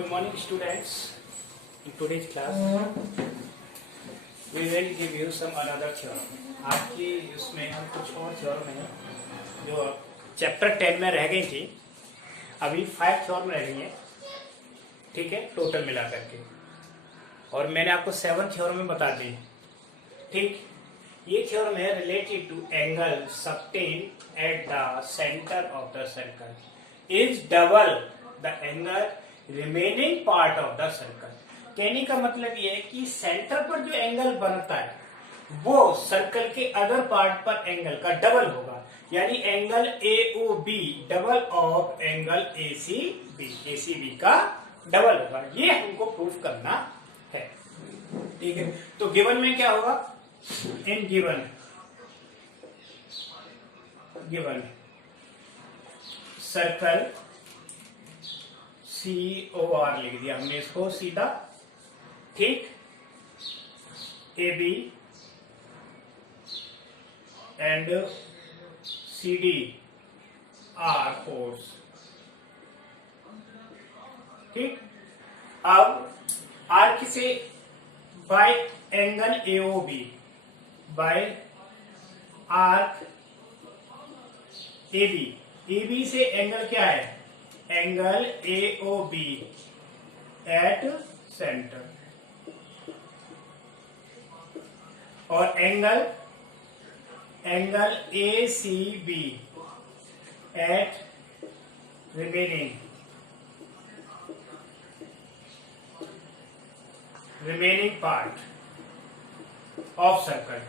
Good morning, students. In today's class, we will give you some another theorem. आपकी इसमें हम कुछ और थ्योरम है जो चैप्टर 10 में रह गई थी, अभी 5 थ्योरम रह गई है, ठीक है, टोटल मिला करके। और मैंने आपको 7 थ्योरम में बता दी, ठीक। ये थ्योरम है related to angle subtended at the centre of the circle is double the angle remaining part of the circle. कहने का मतलब ये है कि सेंटर पर जो एंगल बनता है वो सर्कल के अदर पार्ट पर एंगल का डबल होगा, यानी angle AOB double of angle ACB का डबल होगा। ये हमको प्रूफ करना है, ठीक है। तो गिवन में क्या होगा, इन गिवन सर्कल COR लिख दिया हमने इसको सीधा, ठीक। AB and CD are force, ठीक। अब आर्क से by angle AOB by arc AB से एंगल क्या है, एंगल AOB एट सेंटर, और angle ACB at remaining part of circle.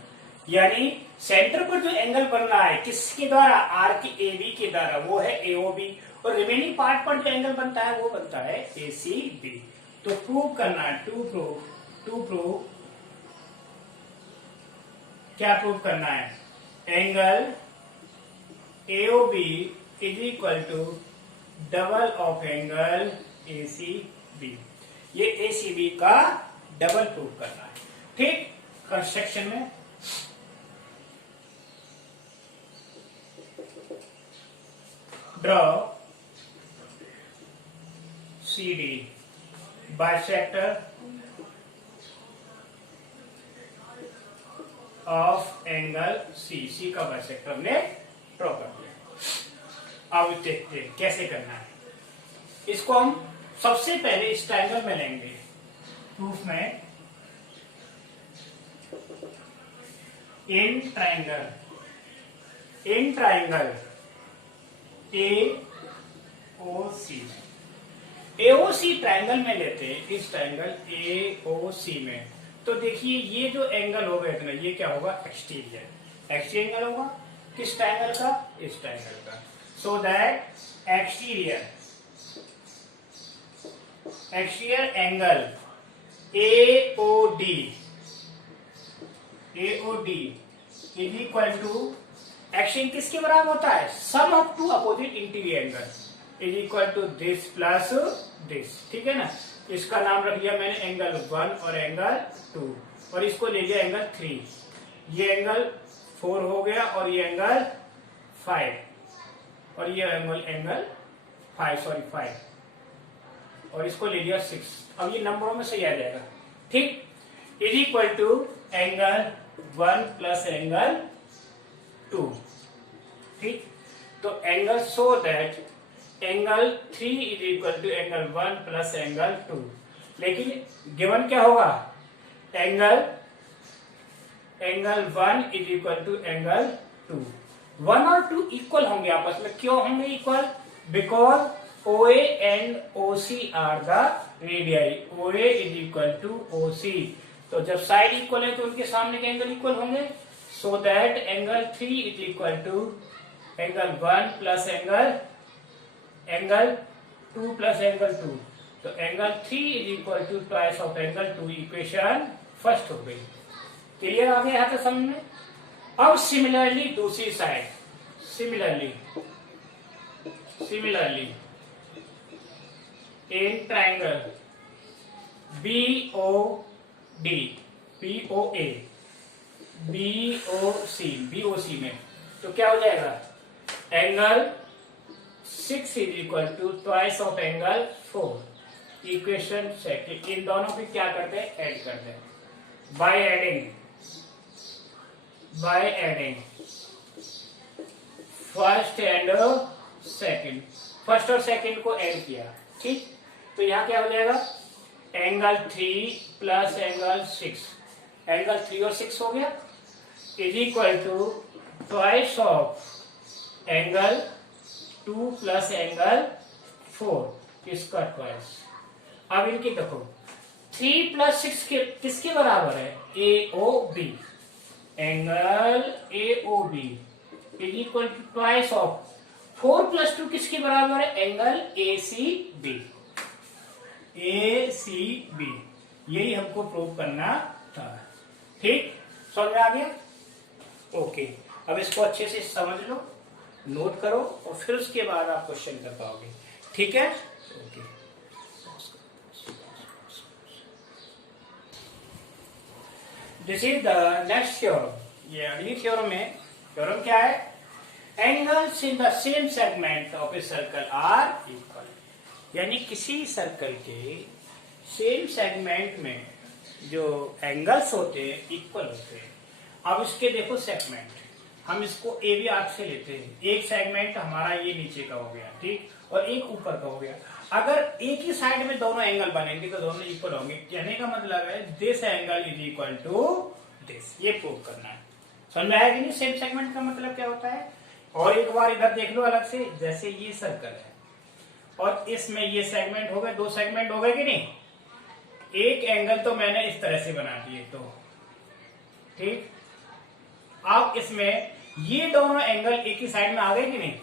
यानी सेंटर पर जो एंगल बन रहा है किसके द्वारा, आर्क AB के द्वारा, वो है AOB, और रिमेनिंग पार्ट पर जो एंगल बनता है वो बनता है ACB। तो प्रूव करना है, टू प्रूव क्या प्रूव करना है, angle AOB is equal to double of angle ACB। ये ACB का डबल प्रूव करना है, ठीक। कंस्ट्रक्शन में draw CD bisector of angle C का बाइसेक्टर हमने ड्रॉ कर दिया। अब देखते हैं कैसे करना है इसको। हम सबसे पहले इस ट्रायंगल में लेंगे, प्रूफ में इन ट्रायंगल AOC ट्रायंगल में लेते हैं, इस ट्रायंगल AOC में। तो देखिए ये जो एंगल होगा इतना, ये क्या होगा, एक्सटीरियर एंगल होगा। किस ट्रायंगल का, इस ट्रायंगल का। So that exterior angle AOD is equal to, action किसके बराबर होता है, sum of two opposite interior angle is equal to this plus this, ठीक है ना। इसका नाम रख दिया मैंने एंगल 1 और एंगल 2, और इसको ले लिया एंगल 3। ये एंगल 4 हो गया, और ये एंगल 5, और ये एंगल 5, और इसको ले लिया 6। अब ये नंबरों में सही आ जाएगा, ठीक। Is equal to angle 1 plus angle 2, ठीक। तो angle, so that angle 3 is equal to angle 1 plus angle 2। लेकिन गिवन क्या होगा, angle 1 is equal to angle 2। 1 और 2 इक्वल होंगे आपस में। क्यों होंगे equal, because OA and OC are the radii. OA is equal to OC, तो जब साइड इक्वल है तो उनके सामने के एंगल इक्वल होंगे। So that angle 3 is equal to angle 1 plus angle 2 plus angle 2। तो angle 3 is equal to twice of angle 2। Equation first हो गई, क्लियर आ गया यहाँ तक समझ में। अब सिमिलरली दूसरी side, similarly in triangle BOC में, तो क्या हो जाएगा, angle 6 is equal to twice of angle 4। Equation second, इन दोनों पे क्या करते हैं, ऐड करते हैं by adding first and second, first और सेकंड को ऐड किया, ठीक। तो यहाँ क्या हो जाएगा, एंगल 3 प्लस एंगल 6, एंगल 3 और 6 हो गया, is equal to twice of angle 2 plus angle 4, इसका ट्वाइस। अब इनकी देखो 3 प्लस 6 किसके बराबर है, A O B, angle A O B is equal to twice of 4 plus 2 किसके बराबर है, angle A C B, A C B, यही हमको प्रूव करना था, ठीक, समझ में आ गया, ओके। अब इसको अच्छे से समझ लो, नोट करो और फिर उसके बाद आप क्वेश्चन कर पाओगे, ठीक है, okay. This is the next theorem, ये अगली थ्योरम है। थ्योरम क्या है, angles in the same segment of a circle are equal, यानी किसी सर्कल के सेम सेगमेंट में जो एंगल्स होते हैं इक्वल होते हैं। अब इसके देखो सेगमेंट, हम इसको ए बी आर्क से लेते हैं, एक सेगमेंट हमारा ये नीचे का हो गया, ठीक, और एक ऊपर का हो गया। अगर एक ही साइड में दोनों एंगल बनेंगे तो दोनों इक्वल होंगे, कहने का मतलब है this angle is equal to this, ये प्रूव करना है। समझ में आया कि नहीं, सेम सेगमेंट का मतलब क्या होता है। और एक बार इधर देख लो अलग से, जैसे ये सर्कल है और इसमें ये सेगमेंट हो गए, 2 सेगमेंट हो गए कि नहीं, एक एंगल तो मैंने इस तरह से बना दिए, तो ठीक। अब इसमें ये दोनों एंगल एक ही साइड में आ गए कि नहीं,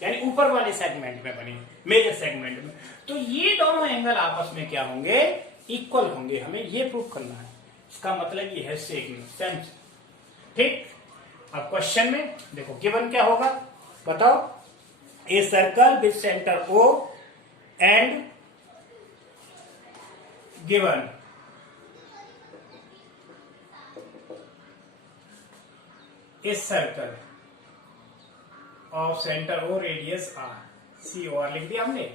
यानी ऊपर वाले सेगमेंट में बनी, मेजर सेगमेंट में, तो ये दोनों एंगल आपस में क्या होंगे, इक्वल होंगे, हमें ये प्रूव करना है। इसका मतलब ये है सेम, ठीक। अब क्वेश्चन में देखो गिवन क्या होगा, बताओ, a circle with centre O and given इस circle of centre O radius R, C O R लिख दिया हमने,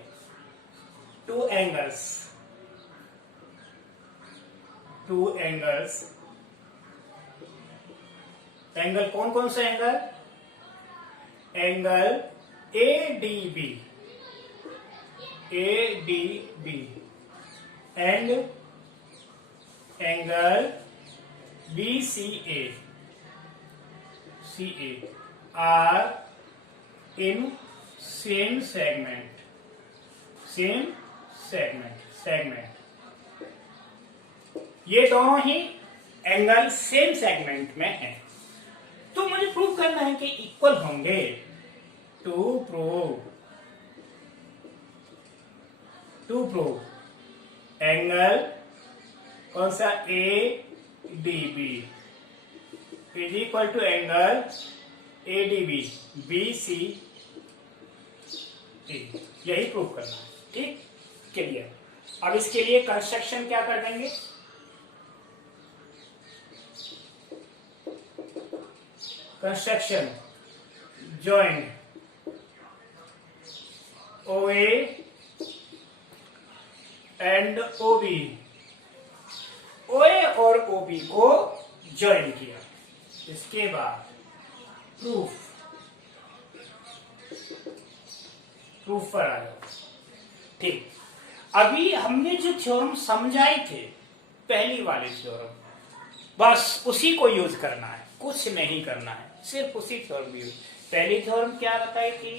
2 एंगल्स, एंगल कौन कौन सा angle, angle A D B and angle B C A are in same segment, ये दोनों ही angle same segment में है, तो मुझे प्रूव करना है कि इक्वल होंगे। टू प्रूव एंगल कौन सा, A D B is equal to angle A D B C A, यही प्रूव करना है, ठीक, क्लियर। अब इसके लिए कंस्ट्रक्शन क्या कर देंगे, construction joint O A and O B, O A और ओ बी को ज्वाइन किया, इसके बाद प्रूफ पर आ जाओ, ठीक। अभी हमने जो थ्योरम समझाए थे पहली वाले थ्योरम, बस उसी को यूज करना है, कुछ नहीं करना है, सिर्फ उसी थ्योरम यूज। पहली थ्योरम क्या बताई थी,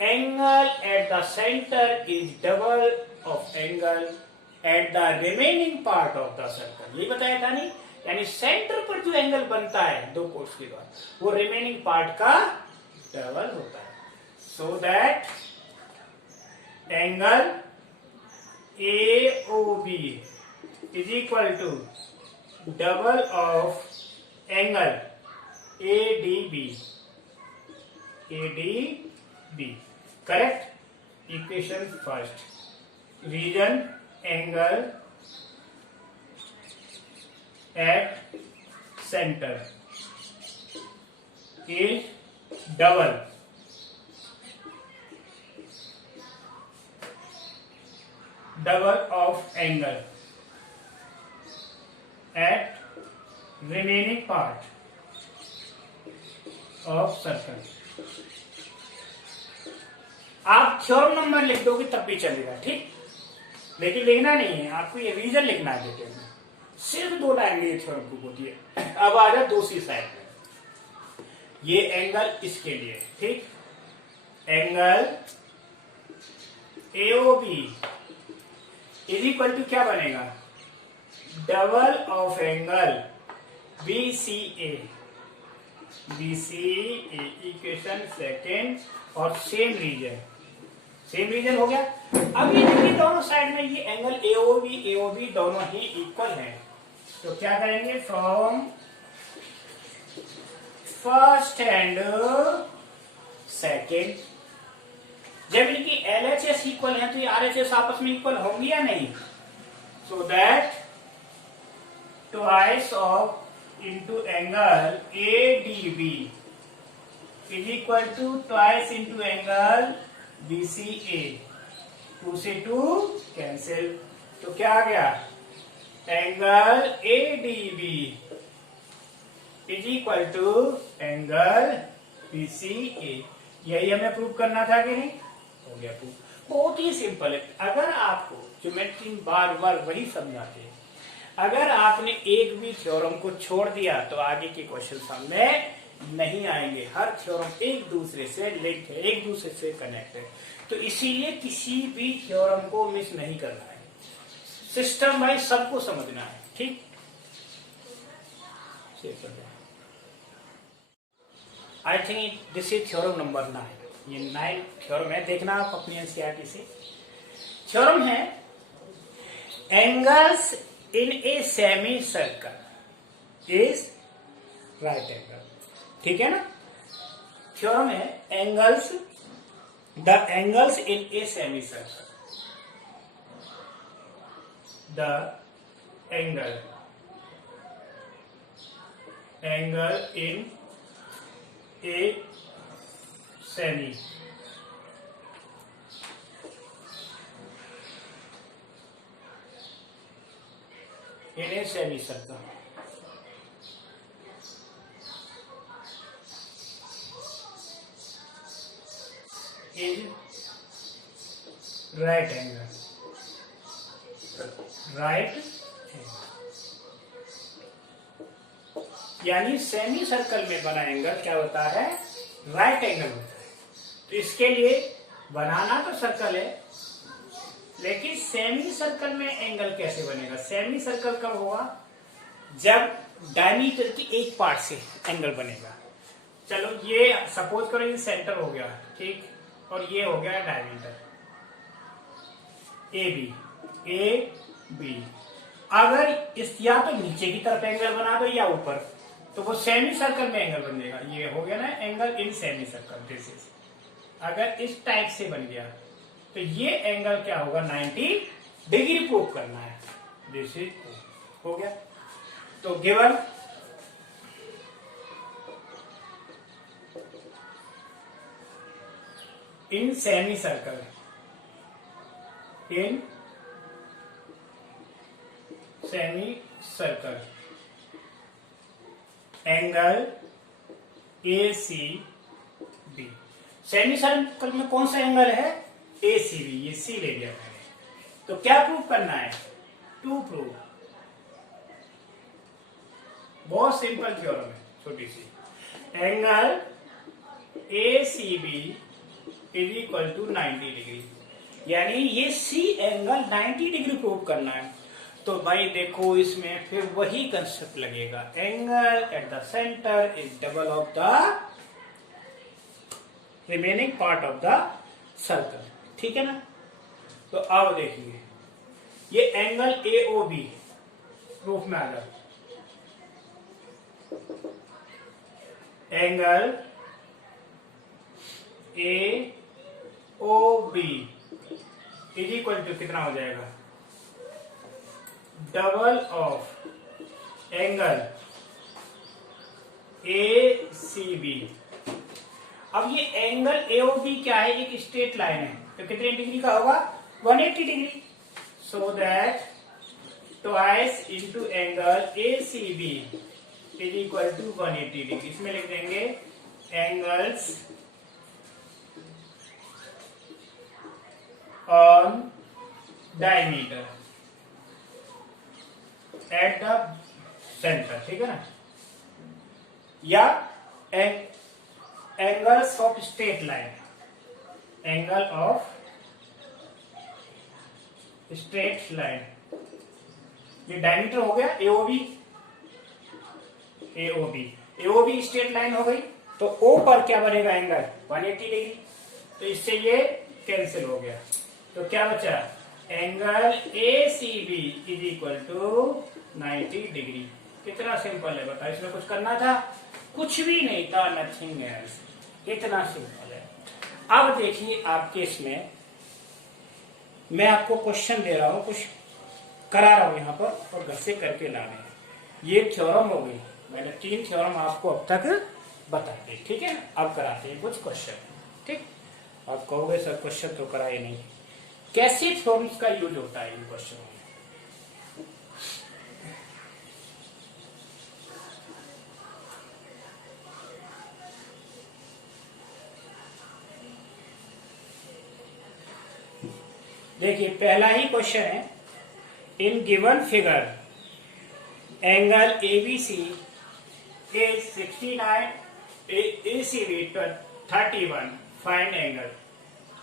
angle at the centre is double of angle at the remaining part of the circle, ये बताया था नहीं, यानी सेंटर पर जो एंगल बनता है 2 कोर्स के बाद, वो रिमेनिंग पार्ट का डबल होता है, so that angle A O B is equal to double of angle A D B, correct. Equation first, reason angle at centre is double of angle at remaining part of circle. आप theorem number लिख दोगे तब भी चलेगा, ठीक, लेकिन लिखना नहीं है, आपको ये रीजन लिखना है डिटेल में। सिर्फ 2 लाइन ये थ्योरम प्रूफ होती है। अब आ जाए दूसरी साइड में, ये एंगल इसके लिए, ठीक, angle AOB is equal to क्या बनेगा, double of angle BCA। BCA equation second और सेम रीजन हो गया। अब ये देखिए दोनों साइड में ये एंगल AOB दोनों ही इक्वल हैं, तो क्या करेंगे, फ्रॉम फर्स्ट एंड सेकेंड, जब इनकी LHS इक्वल है तो ये RHS आपस में इक्वल होंगी या नहीं, so that twice of into angle ADB is equal to twice into angle BCA। 2 से 2 कैंसिल, तो क्या आ गया, angle ADB is equal to angle BCA। यही हमें प्रूव करना था कि नहीं, हो गया प्रूफ। बहुत ही सिंपल है। अगर आपको ज्योमेट्री बार बार वही समझाते हैं, अगर आपने एक भी थ्योरम को छोड़ दिया तो आगे के क्वेश्चन सामने नहीं आएंगे। हर थ्योरम एक दूसरे से लिंक है, एक दूसरे से कनेक्ट है, तो इसीलिए किसी भी थ्योरम को मिस नहीं करना है, सिस्टम वाइज सबको समझना है, ठीक। I think this is theorem number 9। ये 9 थ्योरम है, देखना आप अपनी एनसीईआरटी से। थ्योरम है angles in a semi circle is right angle, ठीक है ना। थ्योरम है angles, the angles in a semi circle, the angle in a semi circle is right angle, यानी सेमी सर्कल में बना एंगल क्या होता है, राइट एंगल होता है। तो इसके लिए बनाना तो सर्कल है, लेकिन सेमी सर्कल में एंगल कैसे बनेगा। सेमी सर्कल कब होगा, जब डायमीटर की एक पार्ट से एंगल बनेगा। चलो ये सपोज करो ये सेंटर हो गया, ठीक, और ये हो गया डायमीटर ए बी। अगर इस या तो नीचे की तरफ एंगल बना दो या ऊपर, तो वो सेमी सर्कल में एंगल बनेगा। ये हो गया ना angle in semi circle, this is. अगर इस टाइप से बन गया तो ये एंगल क्या होगा, 90 डिग्री प्रूव करना है, दिस इज हो गया। तो given in semi circle, in semi circle angle ACB। Semi circle में कौन सा एंगल है, ACB, ये सी ले लिया मैंने। तो क्या प्रूव करना है, टू प्रूव। बहुत सिंपल थ्योरम है, छोटी सी। Angle ACB is equal to 90 degree, यानी ये सी एंगल 90 डिग्री प्रूव करना है। तो भाई देखो इसमें फिर वही कंसेप्ट लगेगा, angle at the centre is double of the remaining part of the circle, ठीक है ना। तो अब देखिए ये एंगल AOB प्रूफ में आ जाए, angle AOB is equal to कितना हो जाएगा, डबल ऑफ एंगल ACB। अब ये एंगल AOB क्या है, एक स्ट्रेट लाइन है, तो कितने डिग्री का होगा, 180 degree. so that twice into angle ACB is equal to 180 degree. इसमें लिख देंगे angles on diameter at the center, ठीक है ना, या angles of straight line, angle of straight line, ये डायमीटर हो गया AOB, AOB स्ट्रेट लाइन हो गई, तो O पर क्या बनेगा एंगल 180 डिग्री, तो इससे ये कैंसिल हो गया, तो क्या बचा angle ACB is equal to 90 degree. कितना सिंपल है बताओ, इसमें कुछ करना था, कुछ भी नहीं था, नथिंग एल्स, इतना सिंपल है। अब देखिए आपके इसमें मैं आपको क्वेश्चन दे रहा हूं, कुछ करा रहा हूं यहाँ पर और घर से करके लाने हैं। ये थ्योरम हो गई, मैंने 3 थ्योरम आपको अब तक बता दी, ठीक है ना। अब कराते हैं कुछ क्वेश्चन, ठीक। आप कहोगे सर क्वेश्चन तो कराए नहीं, कैसे थ्योरम्स का यूज होता है इन क्वेश्चनों में। देखिए पहला ही क्वेश्चन है, in given figure angle ABC is 69, ACB 31, find angle,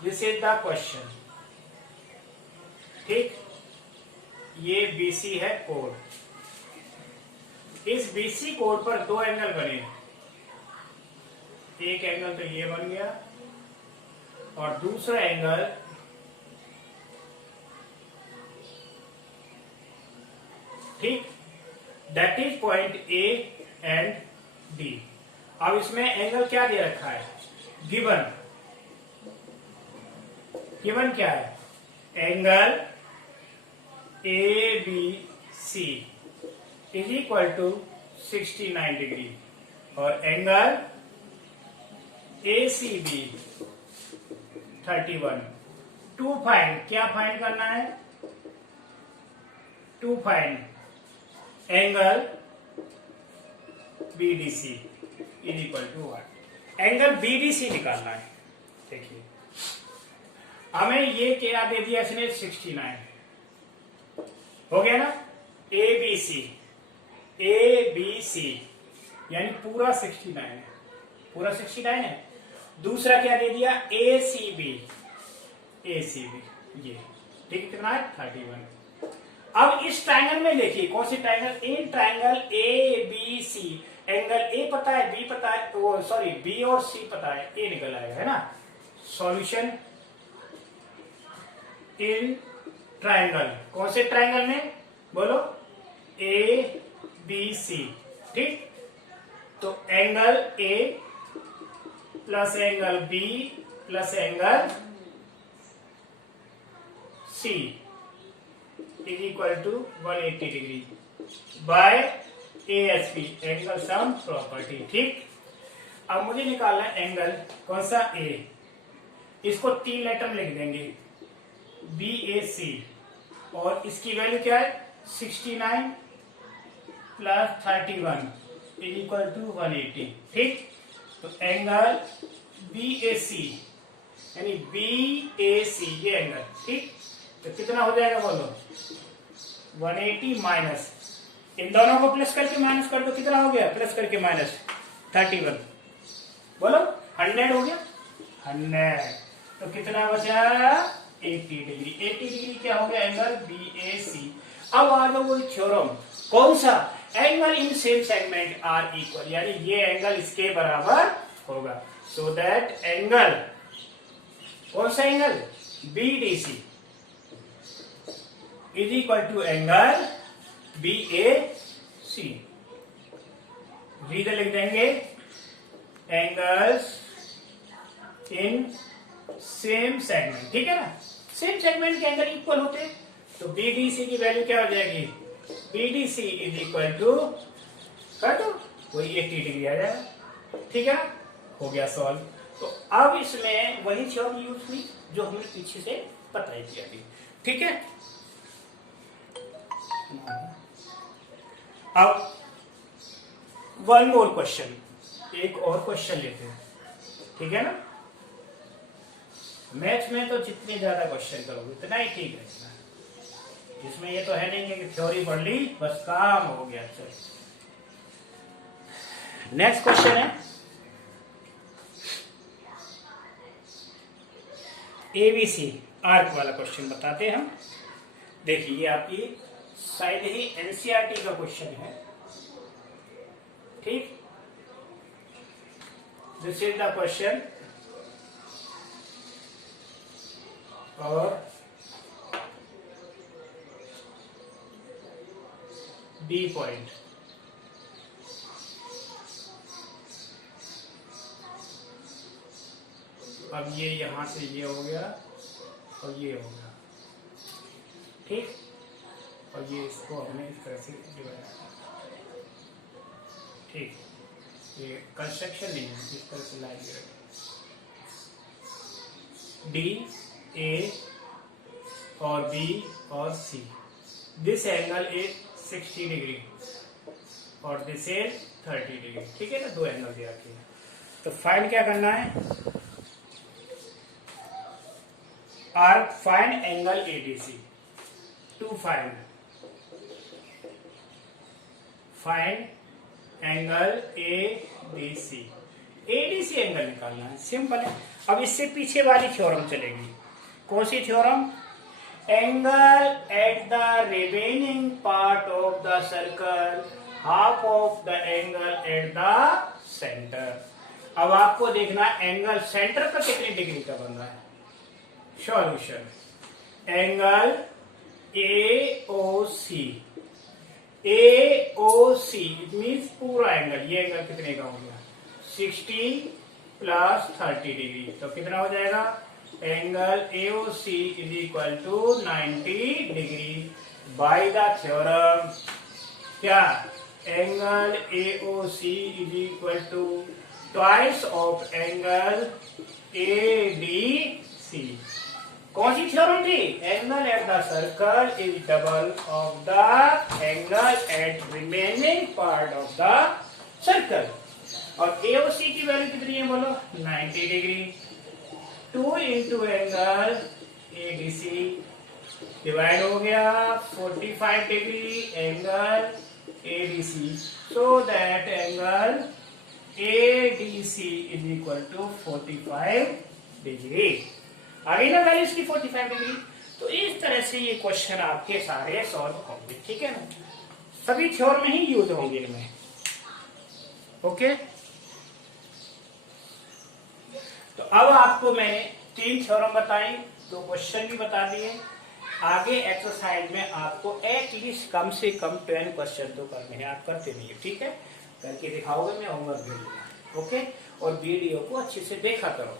this is the question, ठीक। ये BC है कोड, इस BC कोड पर 2 एंगल बने, एक एंगल तो ये बन गया और दूसरा एंगल ठीक, that is point A and D। अब इसमें एंगल क्या दे रखा है, गिवन क्या है, angle ABC is equal to 69 degree और एंगल ACB 31। टू फाइंड, क्या फाइंड करना है, to find angle BDC is equal to what, angle BDC निकालना है। देखिए हमें ये क्या दे दिया इसने, 69 हो गया ना, ABC यानी पूरा 69 है, पूरा 69 है। दूसरा क्या दे दिया, ACB ये ठीक, कितना है 31। अब इस ट्रायंगल में देखिए कौन सी triangle, in triangle ABC, angle A पता है, B पता है, तो सॉरी B और C पता है, A निकल आएगा, है ना। सॉल्यूशन इन ट्रायंगल, कौन से ट्रायंगल में बोलो, ABC, ठीक। तो angle A plus angle B plus angle C is equal to 180 degree by ASP, angle sum property, ठीक। अब मुझे निकालना है एंगल कौन सा, A, इसको 3 लेटर में लिख देंगे BAC, और इसकी वैल्यू क्या है 69 प्लस 31 इज इक्वल टू 180, ठीक। तो एंगल BAC यानी BAC ये एंगल, ठीक। तो कितना हो जाएगा बोलो, 180 माइनस, इन दोनों को प्लस करके माइनस कर दो, कितना हो गया, प्लस करके माइनस 31, बोलो 100 हो गया, 100। तो कितना बचा 80 डिग्री, 80 डिग्री क्या हो गया, एंगल BAC। अब आ जाओ वही थ्योरम, कौन सा, angle in same segment are equal, यानी ये एंगल इसके बराबर होगा, सो दैट एंगल, कौन सा angle, BDC is equal to angle BAC। Reason लिख देंगे, एंगल्स इन सेम सेगमेंट, ठीक है ना, सेम सेगमेंट के एंगल इक्वल होते हैं, तो BDC की वैल्यू क्या हो जाएगी, BDC इज इक्वल टू, कर दो वही 80 डिग्री आ जाएगा, ठीक है, हो गया सॉल्व। तो अब इसमें वही थ्योरम यूज हुई जो हमने पीछे से बताई थी अभी, ठीक है। अब वन मोर क्वेश्चन, एक और क्वेश्चन लेते हैं, ठीक है ना। मैथ्स में तो जितने ज्यादा क्वेश्चन करोगे उतना ही ठीक रहेगा। इसमें ये तो है नहीं कि थ्योरी पढ़ ली बस काम हो गया। चलो नेक्स्ट क्वेश्चन है एबीसी आर्क वाला क्वेश्चन बताते हैं हम। देखिए ये आपकी शायद ही एनसीईआरटी का क्वेश्चन है, ठीक। दिस इज द क्वेश्चन और बी पॉइंट। अब ये यहां से ये हो गया और ये हो गया, ठीक। और ये इसको हमने इस तरह से डिवाइड, ठीक। ये कंस्ट्रक्शन नहीं है, इस तरह से लाइन डी ए और बी और सी। दिस एंगल इज 60 डिग्री और दिस इज 30 डिग्री, ठीक है ना। दो एंगल दिया रखे हैं, तो फाइंड क्या करना है, arc find angle A D C. To find angle A D C, A D C angle निकालना है, सिंपल है। अब इससे पीछे वाली थ्योरम चलेगी, कौन सी theorem, angle at the remaining part of the circle half of the angle at the centre. अब आपको देखना एंगल सेंटर पर कितनी डिग्री का बन रहा है। Solution, angle AOC, AOC it means पूरा एंगल, ये एंगल कितने का हो गया 60 प्लस 30 डिग्री, तो कितना हो जाएगा, angle AOC is equal to 90 degree by the theorem. क्या, angle AOC is equal to twice of angle ADC। कौन सी थ्योरम थी, angle at the circle is double of the angle at remaining part of the circle. और AOC की value कितनी है बोलो, 90 degree. 2 into angle ADC divide हो गया 45 degree angle ADC, so that angle ADC is equal to 45 degree. आ गई ना value इसकी 45 डिग्री। तो इस तरह से ये क्वेश्चन आपके सारे सॉल्व होंगे, ठीक है ना, सभी थ्योरम में ही यूज होंगे इनमें। ओके, तो अब आपको मैंने 3 थ्योरम बताई, 2 क्वेश्चन भी बता दिए। आगे एक्सरसाइज में आपको एटलीस्ट कम से कम 10 क्वेश्चन तो करने हैं, आप करते नहीं है, ठीक है, करके दिखाओगे, मैं होमवर्क दे दूंगा। ओके, और वीडियो को अच्छे से देखा करो।